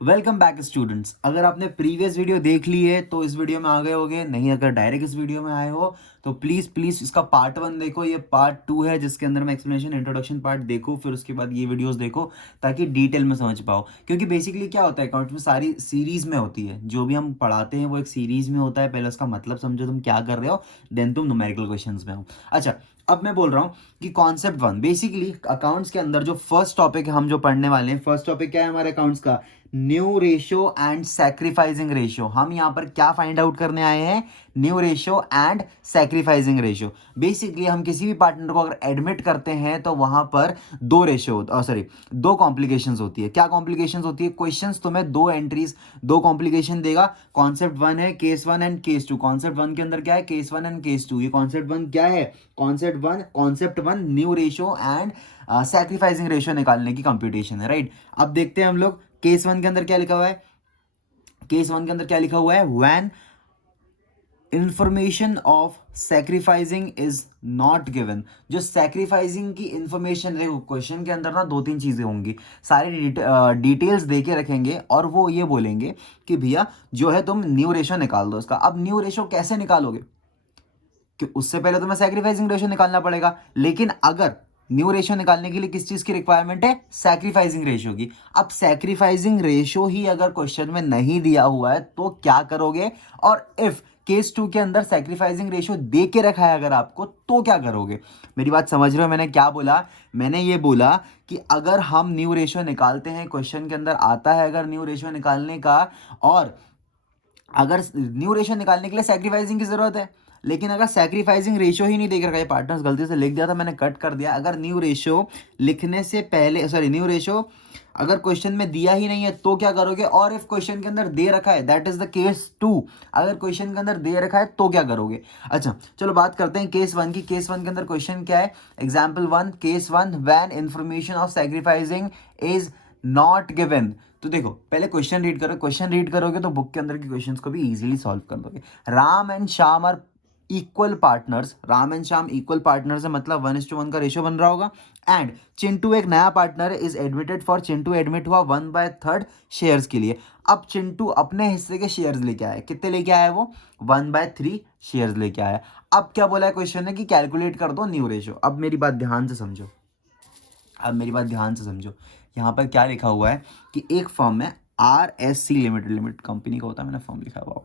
Welcome back students. अगर आपने previous video देख ली है तो इस वीडियो में आ गए होगे, नहीं अगर डायरेक्ट इस वीडियो में आए हो तो प्लीज़ प्लीज़ इसका पार्ट 1 देखो, ये पार्ट 2 है जिसके अंदर मैं एक्सप्लेनेशन इंट्रोडक्शन पार्ट देखो, फिर उसके बाद ये वीडियोस देखो ताकि डिटेल में समझ पाओ। क्योंकि बेसिकली क्या होता है, अकाउंट्स में सारी सीरीज़ में होती है, जो भी हम पढ़ाते हैं वो एक सीरीज़ में होता है। पहले उसका मतलब समझो तुम क्या कर रहे हो, देन तुम न्यूमेरिकल क्वेश्चंस में हो। अच्छा, अब मैं बोल रहा हूँ कि कॉन्सेप्ट 1 बेसिकली अकाउंट्स के अंदर जो फर्स्ट टॉपिक है हम जो पढ़ने वाले हैं, फर्स्ट टॉपिक क्या है हमारे अकाउंट्स का? New ratio and sacrificing ratio. हम यहाँ पर क्या फाइंड आउट करने आए हैं? New ratio and sacrificing ratio. Basically हम किसी भी पार्टनर को अगर एडमिट करते हैं तो वहां पर दो रेशियो सॉरी दो कॉम्प्लिकेशंस होती है। क्या कॉम्प्लिकेशंस होती है? क्वेश्चंस तुम्हें दो एंट्रीज दो कॉम्प्लिकेशन देगा। कॉन्सेप्ट 1 है केस 1 एंड केस 2। कॉन्सेप्ट 1 के अंदर क्या है? Case 1 and case 2। ये कॉन्सेप्ट 1 क्या है? Concept 1 new ratio and sacrificing ratio निकालने की कंप्यूटेशन है, राइट। अब देखते हैं हम लोग केस 1 के अंदर क्या लिखा हुआ है। केस 1 के अंदर क्या लिखा हुआ है? When information of sacrificing is not given. जो सैक्रिफाइसिंग की इंफॉर्मेशन, देखो क्वेश्चन के अंदर ना दो तीन चीजें होंगी, सारी डिटेल्स दे के रखेंगे और वो ये बोलेंगे कि भैया जो है तुम न्यू रेशियो निकाल दो इसका। अब न्यू रेशियो कैसे निकालोगे? कि उससे पहले तुम्हें सैक्रिफाइसिंग रेशियो निकालना पड़ेगा। लेकिन अगर न्यू रेशियो निकालने के लिए किस चीज की रिक्वायरमेंट है? सैक्रिफाइसिंग रेशियो की। अब सैक्रिफाइसिंग रेशियो ही अगर क्वेश्चन में नहीं दिया हुआ है तो क्या करोगे? और इफ केस 2 के अंदर सैक्रिफाइसिंग रेशियो दे के रखा है अगर आपको, तो क्या करोगे? मेरी बात समझ रहे हो? मैंने क्या बोला? मैंने ये बोला कि अगर हम न्यू रेशियो निकालते हैं, क्वेश्चन के अंदर आता है अगर न्यू रेशियो निकालने का, और अगर न्यू रेशियो निकालने के लिए सैक्रिफाइसिंग की जरूरत है, लेकिन अगर सैक्रिफाइसिंग रेशियो ही नहीं देख रखा है, पार्टनर्स गलती से लिख दिया था मैंने, कट कर दिया। अगर न्यू रेशियो लिखने से पहले सॉरी न्यू रेशियो अगर क्वेश्चन में दिया ही नहीं है तो क्या करोगे? और इफ क्वेश्चन के अंदर दे रखा है, दैट इज द केस 2। अगर क्वेश्चन के अंदर दे रखा है तो क्या करोगे? अच्छा चलो बात करते हैं केस 1 की। केस 1 के अंदर क्वेश्चन क्या है? Example 1, case 1, when information of sacrificing is not given. तो देखो पहले क्वेश्चन रीड करो, क्वेश्चन रीड करोगे तो बुक के अंदर के क्वेश्चंस को भी इजीली सॉल्व कर दोगे। Ram and Shyam are equal partners. Ram and Shyam equal partners है, मतलब 1:1 का रेशियो बन रहा होगा। एंड चिंटू एक नया पार्टनर है, is admitted for. Chintu admit हुआ 1/3 शेयर्स के लिए। अब चिंटू अपने हिस्से के शेयर्स लेके आया, कितने लेके आया वो? 1/3 शेयर्स लेके आया। अब क्या बोला है क्वेश्चन ने कि कैलकुलेट कर दो न्यू रेशियो। अब मेरी बात ध्यान से समझो, अब मेरी बात ध्यान से समझो। यहाँ पर क्या लिखा हुआ है कि एक फर्म में RSC लिमिटेड, लिमिटेड कंपनी का होता है, मैंने फर्म लिखा हुआ हो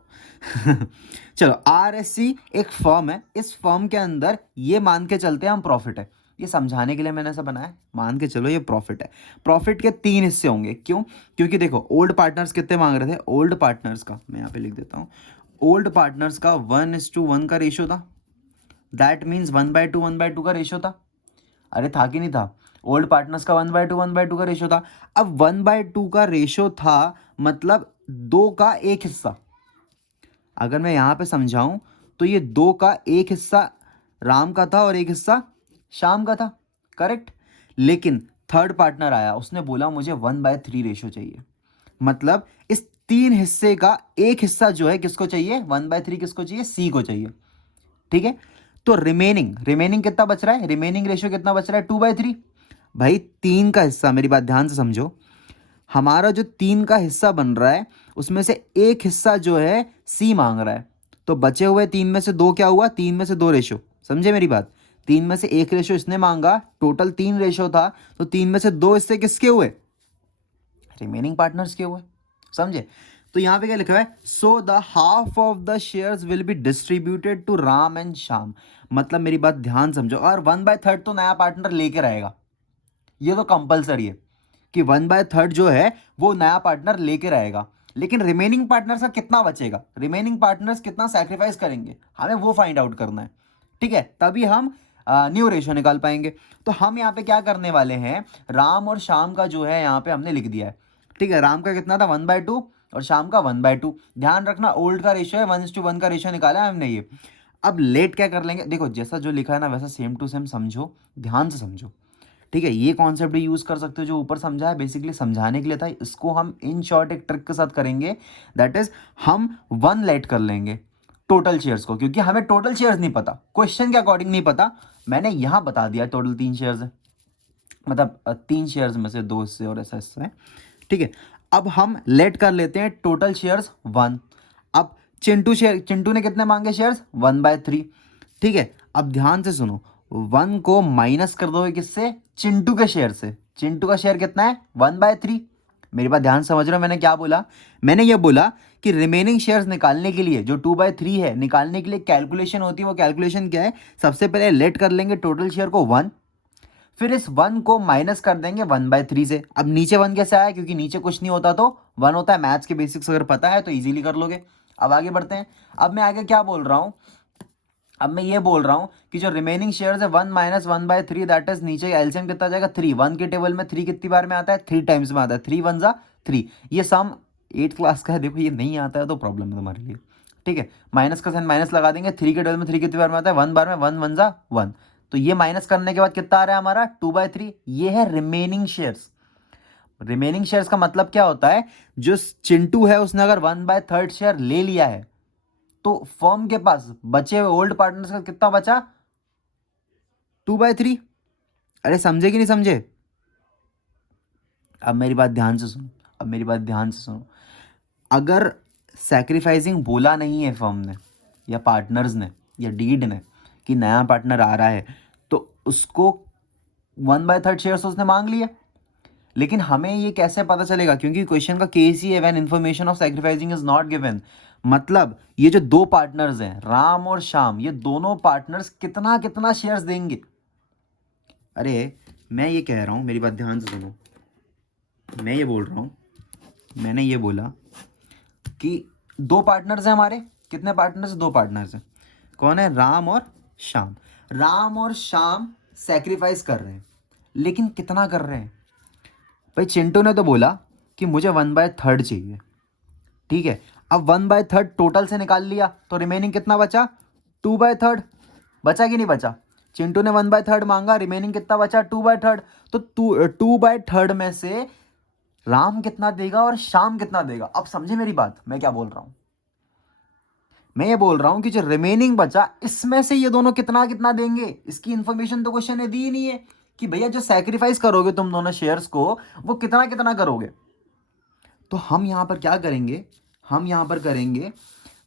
चलो RSC एक फर्म है, इस फर्म के अंदर ये मान के चलते हैं हम प्रॉफिट है। ये समझाने के लिए मैंने ऐसा बनाया, मान के चलो ये प्रॉफिट है। प्रॉफिट के 3 हिस्से होंगे। क्यों? क्योंकि देखो ओल्ड पार्टनर्स कितने मांग रहे थे? ओल्ड पार्टनर्स का मैं यहाँ पे लिख देता हूँ, ओल्ड पार्टनर्स का 1:1 का रेशियो था। दैट मीन्स 1/2 का रेशियो था। अरे था कि नहीं था? ओल्ड पार्टनर्स का 1/2 का रेशियो था। अब 1/2 का रेशियो था, मतलब 2 का एक हिस्सा। अगर मैं यहां पे समझाऊं तो ये 2 का एक हिस्सा राम का था और एक हिस्सा श्याम का था, करेक्ट। लेकिन थर्ड पार्टनर आया, उसने बोला मुझे 1/3 रेशियो चाहिए। मतलब इस 3 हिस्से का एक हिस्सा जो है किसको चाहिए? 1/3 किसको चाहिए? सी को चाहिए, ठीक है। तो रिमेनिंग रिमेनिंग कितना बच रहा है? रिमेनिंग रेशियो कितना बच रहा है? 2/3। भाई 3 का हिस्सा, मेरी बात ध्यान से समझो, हमारा जो 3 का हिस्सा बन रहा है उसमें से एक हिस्सा जो है सी मांग रहा है। तो बचे हुए 3 में से 2 क्या हुआ? 3 में से 2 रेशो। समझे मेरी बात? 3 में से 1 रेशो इसने मांगा, टोटल 3 रेशो था, तो 3 में से 2 हिस्से किसके हुए? रिमेनिंग पार्टनर्स के हुए। समझे? तो यहां पे क्या लिखा है? So the half of the shares will be distributed to Ram and Shyam. मतलब मेरी बात ध्यान समझो, और 1/3 तो नया पार्टनर लेके रहेगा, ये तो कंपलसरी है कि 1/3 जो है वो नया पार्टनर लेके रहेगा। लेकिन रिमेनिंग पार्टनर्स का कितना बचेगा? रिमेनिंग पार्टनर्स कितना सैक्रिफाइस करेंगे, हमें वो फाइंड आउट करना है, ठीक है। तभी हम न्यू रेशियो निकाल पाएंगे। तो हम यहाँ पे क्या करने वाले हैं? राम और श्याम का जो है यहाँ पे हमने लिख दिया है, ठीक है। राम का कितना था? 1/2 और श्याम का 1/2। ध्यान रखना ओल्ड का रेशियो है, 1:1 का रेशियो निकाला है हमने ये। अब लेट क्या कर लेंगे? देखो जैसा जो लिखा है ना वैसा सेम टू सेम समझो, ध्यान से समझो, ठीक है। ये कॉन्सेप्ट भी यूज कर सकते हो जो ऊपर समझा है, बेसिकली समझाने के लिए था। इसको हम इन शॉर्ट एक ट्रिक के साथ करेंगे, दैट इज हम 1 लेट कर लेंगे टोटल शेयर्स को, क्योंकि हमें टोटल शेयर्स नहीं पता, क्वेश्चन के अकॉर्डिंग नहीं पता। मैंने यहां बता दिया टोटल 3 शेयर्स है, मतलब 3 शेयर्स में से 2 हिस्से और ऐसा हिस्सा है, ठीक है। अब हम लेट कर लेते हैं टोटल शेयर्स 1। अब चिंटू ने कितने मांगे शेयर्स? 1/3। ठीक है, अब ध्यान से सुनो, 1 को माइनस कर दोगे किससे? चिंटू के शेयर से। चिंटू का शेयर कितना है? 1/3। मेरी बात ध्यान समझ रहे हो? मैंने क्या बोला? मैंने ये बोला कि रिमेनिंग शेयर्स निकालने के लिए जो 2/3 है, निकालने के लिए कैलकुलेशन होती है। वो कैलकुलेशन क्या है? सबसे पहले लेट कर लेंगे टोटल शेयर को 1, फिर इस 1 को माइनस कर देंगे 1/3 से। अब नीचे 1 कैसे आया? क्योंकि नीचे कुछ नहीं होता तो 1 होता है। मैथ्स के बेसिक्स अगर पता है तो इजीली कर लोगे। अब आगे बढ़ते हैं। अब मैं आगे क्या बोल रहा हूँ? अब मैं ये बोल रहा हूँ कि जो रिमेनिंग शेयर्स है 1 - 1/3, दैट इज नीचे एलसीएम कितना जाएगा? 3। 1 के टेबल में 3 कितनी बार में आता है? 3 टाइम्स में आता है। 3 1 जा 3। ये सम 8th क्लास का है, देखो ये नहीं आता है तो प्रॉब्लम है तुम्हारे लिए। ठीक है, माइनस का साइन माइनस लगा देंगे। 3 के टेबल में 3 कितनी बार में आता है? 1 बार में। 1 1 जा 1। तो ये माइनस करने के बाद कितना आ रहा है हमारा? 2/3। ये है रिमेनिंग शेयर्स। रिमेनिंग शेयर्स का मतलब क्या होता है? जो चिंटू है उसने अगर 1/3 शेयर ले लिया है तो फर्म के पास बचे हुए ओल्ड पार्टनर्स का कितना बचा? 2/3। अरे समझे कि नहीं समझे? अब मेरी बात ध्यान से सुनो, अब मेरी बात ध्यान से सुनो। अगर सैक्रिफाइसिंग बोला नहीं है फर्म ने या पार्टनर्स ने या डीड ने कि नया पार्टनर आ रहा है, तो उसको 1/3 शेयर्स उसने मांग लिए। लेकिन हमें ये कैसे पता चलेगा? क्योंकि क्वेश्चन का केस ही है when information of sacrificing is not given. मतलब ये जो दो पार्टनर्स हैं राम और श्याम, ये दोनों पार्टनर्स कितना कितना शेयर्स देंगे? अरे मैं ये कह रहा हूं, मेरी बात ध्यान से सुनो। मैं ये बोल रहा हूं, मैंने ये बोला कि दो पार्टनर्स हैं हमारे। कितने पार्टनर्स? दो पार्टनर्स हैं। कौन है? राम और श्याम। राम और श्याम सैक्रिफाइस कर रहे हैं, लेकिन कितना कर रहे हैं? भाई चिंटू ने तो बोला कि मुझे 1/3 चाहिए। ठीक है, अब 1/3 टोटल से निकाल लिया तो रिमेनिंग कितना बचा? 2/3। बचा कि नहीं बचा? चिंटू ने 1/3 मांगा, रिमेनिंग कितना बचा? 2/3। तो 2/3 में से राम कितना देगा और श्याम कितना देगा? अब समझे मेरी बात मैं क्या बोल रहा हूं? मैं ये बोल रहा हूं कि जो रिमेनिंग बचा इसमें से ये दोनों कितना कितना देंगे, इसकी इंफॉर्मेशन तो क्वेश्चन ने दी ही नहीं है कि भैया जो सैक्रिफाइस करोगे तुम दोनों शेयर्स को वो कितना कितना करोगे। तो हम यहां पर क्या करेंगे? हम यहां पर करेंगे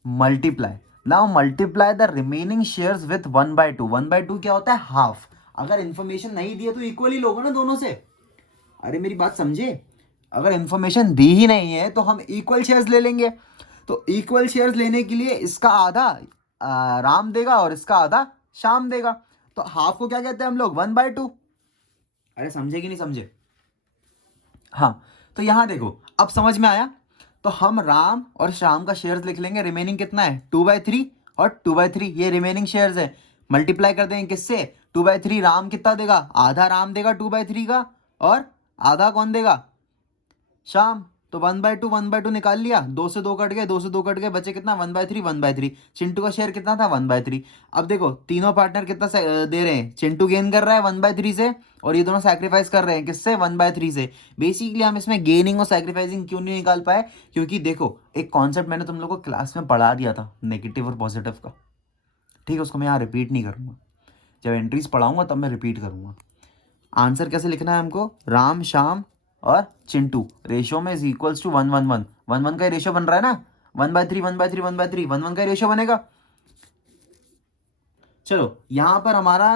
multiply. Now multiply the remaining shares with 1/2। 1/2 क्या होता है? हाफ। अगर इंफॉर्मेशन नहीं दी है तो इक्वली लोगे ना दोनों से। अरे मेरी बात समझे? अगर इंफॉर्मेशन दी ही नहीं है तो हम इक्वल शेयर्स ले लेंगे। तो इक्वल शेयर्स लेने के लिए इसका आधा राम देगा और इसका आधा श्याम देगा। तो हाफ को क्या कहते हैं हम लोग? 1/2। अरे समझे कि नहीं समझे? हाँ, तो यहां देखो, अब समझ में आया। तो हम राम और श्याम का शेयर्स लिख लेंगे। रिमेनिंग कितना है? 2/3 और 2/3 ये रिमेनिंग शेयर्स है। मल्टीप्लाई कर देंगे किससे? 2/3। राम कितना देगा? आधा राम देगा 2/3 का, और आधा कौन देगा? श्याम। तो 1/2 1/2 निकाल लिया। 2 से 2 कट गए, 2 से 2 कट गए, बचे कितना? 1/3 1/3। चिंटू का शेयर कितना था? 1/3। अब देखो तीनों पार्टनर कितना दे रहे हैं। चिंटू गेन कर रहा है 1/3 से, और ये दोनों सैक्रिफाइस कर रहे हैं किससे? 1/3 से। बेसिकली हम इसमें गेनिंग और सैक्रिफाइसिंग क्यों नहीं निकाल पाए? क्योंकि देखो एक कॉन्सेप्ट मैंने तुम लोग को क्लास में पढ़ा दिया था नेगेटिव और पॉजिटिव का। ठीक है, उसको मैं यहाँ रिपीट नहीं करूँगा। जब एंट्रीज पढ़ाऊंगा तब मैं रिपीट करूँगा। आंसर कैसे लिखना है हमको? राम श्याम और चिंटू रेशियो में इज इक्वल्स टू 1 1 1 1 1 का रेशियो बन रहा है ना। 1/3 1/3 1/3 1 1 का रेशियो बनेगा। चलो यहां पर हमारा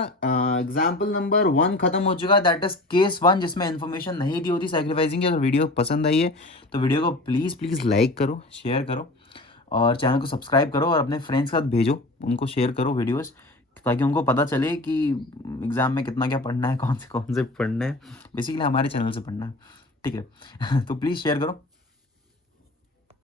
एग्जाम्पल नंबर 1 खत्म हो चुका है, दैट इज केस 1, जिसमें इन्फॉर्मेशन नहीं दी होती सैक्रिफाइसिंग की। अगर वीडियो पसंद आई है तो वीडियो को प्लीज़ प्लीज़ लाइक करो, शेयर करो, और चैनल को सब्सक्राइब करो, और अपने फ्रेंड्स के साथ भेजो, उनको शेयर करो वीडियोस, ताकि उनको पता चले कि एग्ज़ाम में कितना क्या पढ़ना है, कौन से पढ़ना है। बेसिकली हमारे चैनल से पढ़ना है। ठीक है तो प्लीज़ शेयर करो।